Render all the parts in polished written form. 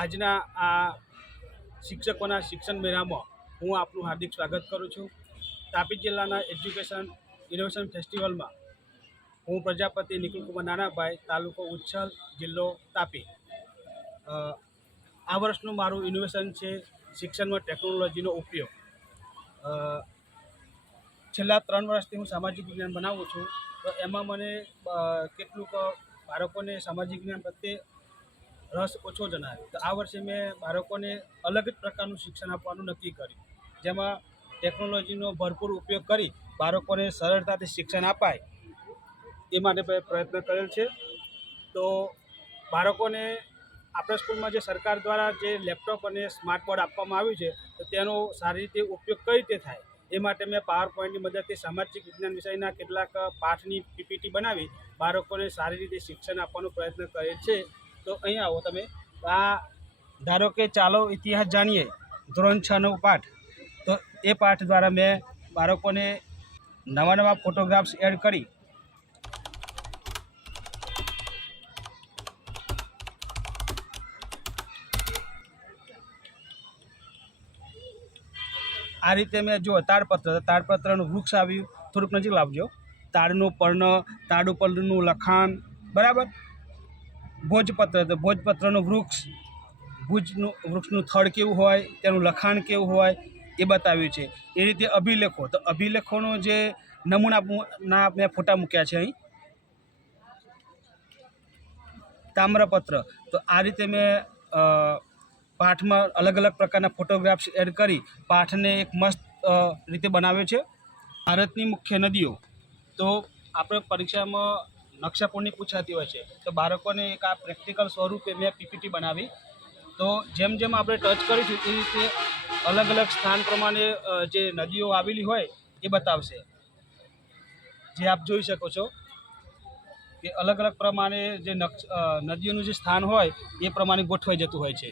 આજના આ શિક્ષકોના શિક્ષણ મેળામાં હું આપનું હાર્દિક સ્વાગત કરું છું। તાપી જિલ્લાના એજ્યુકેશન ઇનોવેશન ફેસ્ટિવલમાં હું પ્રજાપતિ નિકુલ કુમાર નાનાભાઈ, તાલુકો ઉચ્છલ, જિલ્લો તાપી। આ વર્ષનું મારું ઇનોવેશન છે શિક્ષણમાં ટેકનોલોજીનો ઉપયોગ। છેલ્લા 3 વર્ષથી હું સામાજિક વિજ્ઞાન બનાવું છું, તો એમાં મને કેટલુંક બાળકોને સામાજિક જ્ઞાન પ્રત્યે રસ ઓછો જણાવ્યો। તો આ વર્ષે મેં બાળકોને અલગ જ પ્રકારનું શિક્ષણ આપવાનું નક્કી કર્યું, જેમાં ટેકનોલોજીનો ભરપૂર ઉપયોગ કરી બાળકોને સરળતાથી શિક્ષણ અપાય એ માટે પ્રયત્ન કરેલ છે। તો બાળકોને આપણા સ્કૂલમાં જે સરકાર દ્વારા જે લેપટોપ અને સ્માર્ટ બોર્ડ આપવામાં આવ્યું છે, તો તેનો સારી રીતે ઉપયોગ કઈ રીતે થાય એ માટે મેં પાવર પોઈન્ટની મદદથી સામાજિક વિજ્ઞાન વિષયના કેટલાક પાઠની પીપીટી બનાવી બાળકોને સારી રીતે શિક્ષણ આપવાનો પ્રયત્ન કરેલ છે। તો અહીં આવો તમે। આ ધારો કે ચાલો ઇતિહાસ જાણીએ, ધોરણ 6નો પાઠ। તો એ પાઠ દ્વારા મેં બાળકોને નવા ફોટોગ્રાફ્સ એડ કરી આ રીતે મેં જો તાડપત્રનું વૃક્ષ આવ્યું, થોડુંક નજીક લાવજો। તાડનું પર્ણ, તાડ ઉપરનું લખાણ, બરાબર। ભોજપત્ર, તો ભોજપત્રનું વૃક્ષ, વૃક્ષનું થડ કેવું હોય, તેનું લખાણ કેવું હોય એ બતાવ્યું છે। એ રીતે અભિલેખો, તો અભિલેખોનો જે નમૂના મેં ફોટા મૂક્યા છે અહીં। તામ્રપત્ર, તો આ રીતે મેં પાઠમાં અલગ અલગ પ્રકારના ફોટોગ્રાફ્સ એડ કરી પાઠને એક મસ્ત રીતે બનાવ્યો છે। ભારતની મુખ્ય નદીઓ, તો આપણે પરીક્ષામાં નકશાપોરની પૂછાતી હોય છે, તો બાળકોને એક આ પ્રેક્ટિકલ સ્વરૂપે મેં પીપીટી બનાવી। તો જેમ જેમ આપણે ટચ કરીશું એ રીતે અલગ અલગ સ્થાન પ્રમાણે જે નદીઓ આવેલી હોય એ બતાવશે। જે આપ જોઈ શકો છો કે અલગ અલગ પ્રમાણે જે નદીઓનું જે સ્થાન હોય એ પ્રમાણે ગોઠવાઈ જતું હોય છે।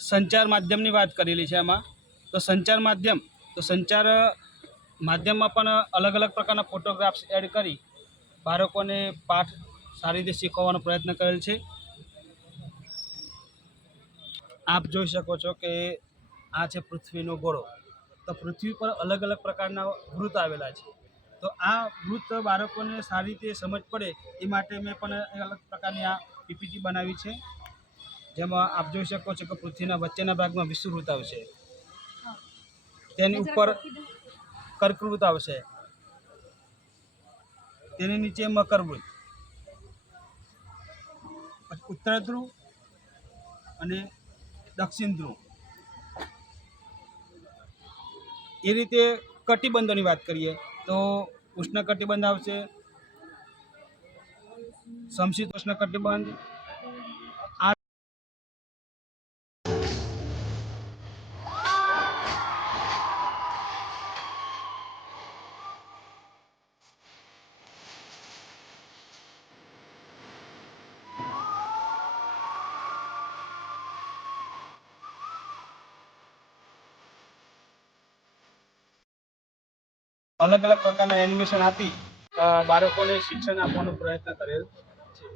સંચાર માધ્યમની વાત કરેલી છે આમાં। તો સંચાર માધ્યમમાં પણ અલગ અલગ પ્રકારના ફોટોગ્રાફ્સ એડ કરી બાળકોને પાઠ સારી રીતે શીખવવાનો પ્રયત્ન કરેલ છે। આપ જોઈ શકો છો કે આ છે પૃથ્વીનો ગોળો। તો પૃથ્વી પર અલગ અલગ પ્રકારના વૃત્ત આવેલા છે, તો આ વૃત્ત બાળકોને સારી રીતે સમજ પડે એ માટે મેં પણ અલગ પ્રકારની આ પીપીટી બનાવી છે, જેમાં આપ જોઈ શકો છો કે પૃથ્વીના વચ્ચેના ભાગમાં વિષુવવૃત્ત આવશે, તેની ઉપર કર્કવૃત્ત આવશે, તેની નીચે મકરવૃત્ત, ઉત્તર ધ્રુવ અને દક્ષિણ ધ્રુવ। એ રીતે કટિબંધોની વાત કરીએ તો ઉષ્ણકટિબંધ આવશે, સમશીતોષ્ણ કટિબંધ। આ અલગ અલગ પ્રકારના એનિમેશન આપી બાળકોને શિક્ષણ આપવાનો પ્રયત્ન કરેલ છે।